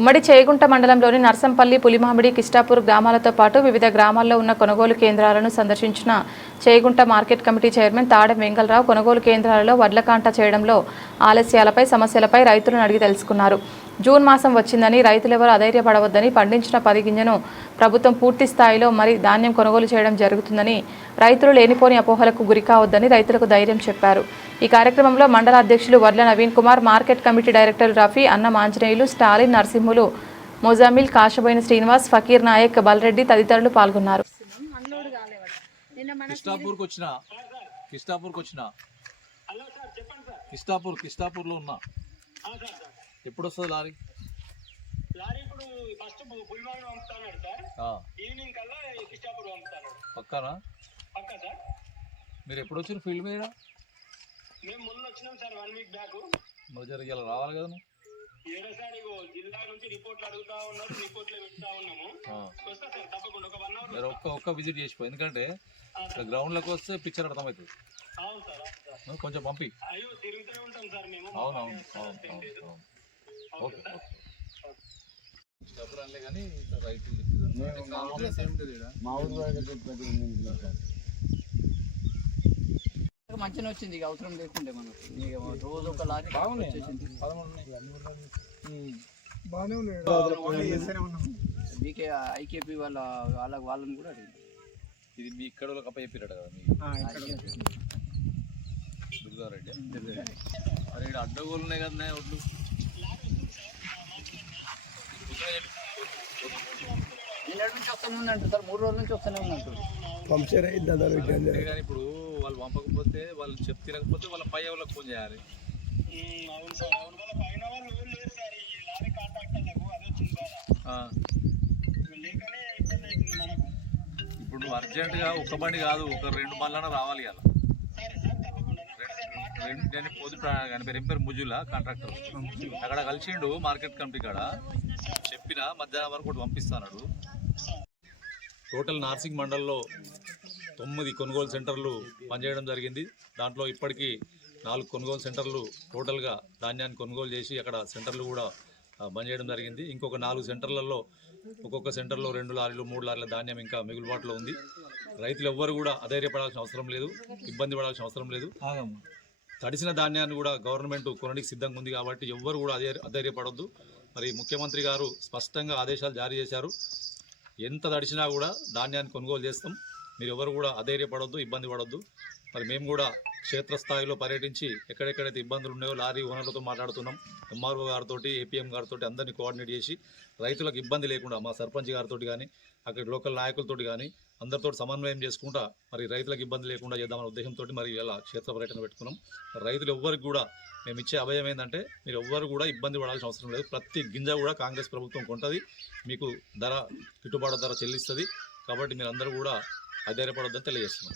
ఉమ్మడి చేగుంట మండలంలోని నర్సంపల్లి, పులిమామిడి, కిష్టాపూర్ గ్రామాలతో పాటు వివిధ గ్రామాల్లో ఉన్న కొనుగోలు కేంద్రాలను సందర్శించిన Chegunta market committee chairman Tadem Vengalarao కొనుగోలు కేంద్రాలలో వడ్ల కాంట చేయడంలో ఆలస్యాలపై, సమస్యలపై రైతులను అడిగి తెలుసుకున్నారు. జూన్ మాసం వచ్చిందని రైతులెవరూ అధైర్యపడవద్దని, పండించిన 10 గింజను ప్రభుత్వం పూర్తి స్థాయిలో మరి ధాన్యం కొనుగోలు చేయడం జరుగుతుందని, రైతులు లేనిపోని అపోహలకు గురికావద్దని రైతులకు ధైర్యం చెప్పారు. ఈ కార్యక్రమంలో మండల అధ్యక్షులు Varla Naveen Kumar, market committee director Rafi, అన్నం ఆంజనేయులు, స్టాలిన్, నరసింహులు, మొజామిల్, కాశబోయిన శ్రీనివాస్, ఫకీర్ నాయక్, బల్రెడ్డి తదితరులు పాల్గొన్నారు. కిష్టాపూర్లో ఉన్నా ఎప్పుడు వస్తుంది లారీ? ఇప్పుడు ఫస్ట్ పులిమామిడి పంపుతాడు సార్. ఈవినింగ్ కల్లా కిష్టాపూర్ పంపుతాడు. పక్కానా? పక్కా సార్. మీరు ఎప్పుడు వచ్చారు ఫీల్డ్ మీద? మేము మొన్న వచ్చినాం సార్, 1 వీక్ బ్యాక్. మరి జరిగి ఇలా రావాలి కదా నువ్వు? ఏదో సార్ ఇగో జిల్లా నుంచి రిపోర్ట్లు అడుగుతా ఉన్నారు, రిపోర్ట్లు పెడతా ఉన్నాము. వస్తా సార్ తప్పకుండా, ఒక 1 అవర్. మీరు ఒక్క విజిట్ చేసిపో, ఎందుకంటే గ్రౌండ్లోకి వస్తే పిక్చర్ అర్థమవుతుంది. అవును సార్, కొంచెం పంపి. అయ్యో తిరుగుతూనే ఉంటాం సార్ మేము. అవునవును. ఓకే కానీ రైతులు మంచిగా వచ్చింది, ఇక అవసరం లేకుంటే మనకు రోజు ఒక లారీ మీకే ఐకేపీ వాళ్ళని కూడా అడిగింది. ఇది మీ ఇక్కడ కప్ప చెప్పారట కదా దుర్గారెడ్డి. మరి ఇక్కడ అడ్డగోలు ఉన్నాయి కదా ఒడ్లు. నిన్నటి నుంచి వస్తూనే ఉందంటారు సార్, 3 రోజుల నుంచి వస్తూనే ఉందంటారు. కానీ ఇప్పుడు వాళ్ళు పంపకపోతే, వాళ్ళు తినకపోతే వాళ్ళ పై వాళ్ళకి ఫోన్ చేయాలి. అవును సార్, అవును. వాళ్ళ పైన వాళ్ళు లేదు సార్, ఈ లారీ కాంటాక్ట్ అదే ఇప్పుడు నువ్వు అర్జెంటుగా ఒక్క బండి కాదు, ఒక 2 బండ్లన్నా రావాలి కదా. నేను పొద్దు ఆయన పేరు ముజులా కాంట్రాక్టర్, అక్కడ కలిసిండు మార్కెట్ కమిటీ కాడ. చెప్పిన మధ్యాహ్నం వరకు కూడా పంపిస్తాడు. టోటల్ నార్సింగ్ మండల్లో 9 కొనుగోలు సెంటర్లు పనిచేయడం జరిగింది. దాంట్లో ఇప్పటికీ 4 కొనుగోలు సెంటర్లు టోటల్గా ధాన్యాన్ని కొనుగోలు చేసి అక్కడ సెంటర్లు కూడా బంద్ చేయడం జరిగింది. ఇంకొక 4 సెంటర్లలో ఒక్కొక్క సెంటర్లో 2 లారీలు 3 లారీల ధాన్యం ఇంకా మిగులుబాటులో ఉంది. రైతులు ఎవ్వరు కూడా అధైర్యపడాల్సిన అవసరం లేదు, ఇబ్బంది పడాల్సిన అవసరం లేదు. తడిసిన ధాన్యాన్ని కూడా గవర్నమెంట్ కొనడానికి సిద్ధంగా ఉంది కాబట్టి ఎవ్వరు కూడా అధైర్యపడొద్దు. మరి ముఖ్యమంత్రి గారు స్పష్టంగా ఆదేశాలు జారీ చేశారు. ఎంత తడిచినా కూడా ధాన్యాన్ని కొనుగోలు చేస్తాం. మీరు ఎవరు కూడా అధైర్యపడొద్దు, ఇబ్బంది పడొద్దు. మరి మేము కూడా క్షేత్రస్థాయిలో పర్యటించి ఎక్కడెక్కడైతే ఇబ్బందులు ఉన్నాయో లారీ ఓనర్లతో మాట్లాడుతున్నాం. ఎంఆర్ఓ గారితో, ఏపీఎం గారితో అందరినీ కోఆర్డినేట్ చేసి రైతులకు ఇబ్బంది లేకుండా మా సర్పంచ్ గారితో కానీ, అక్కడ లోకల్ నాయకులతో కానీ అందరితో సమన్వయం చేసుకుంటా మరి రైతులకు ఇబ్బంది లేకుండా చేద్దామనే ఉద్దేశంతో మరి ఇలా క్షేత్ర పర్యటన పెట్టుకున్నాం. రైతులు ఎవ్వరికి కూడా మేము ఇచ్చే అభయం ఏంటంటే, మీరు ఎవ్వరు కూడా ఇబ్బంది పడాల్సిన అవసరం లేదు. ప్రతి గింజ కూడా కాంగ్రెస్ ప్రభుత్వం కొంటుంది, మీకు గిట్టుబాటు ధర చెల్లిస్తుంది. కాబట్టి మీరందరూ కూడా అధైర్యపడొద్దని తెలియజేస్తున్నాం.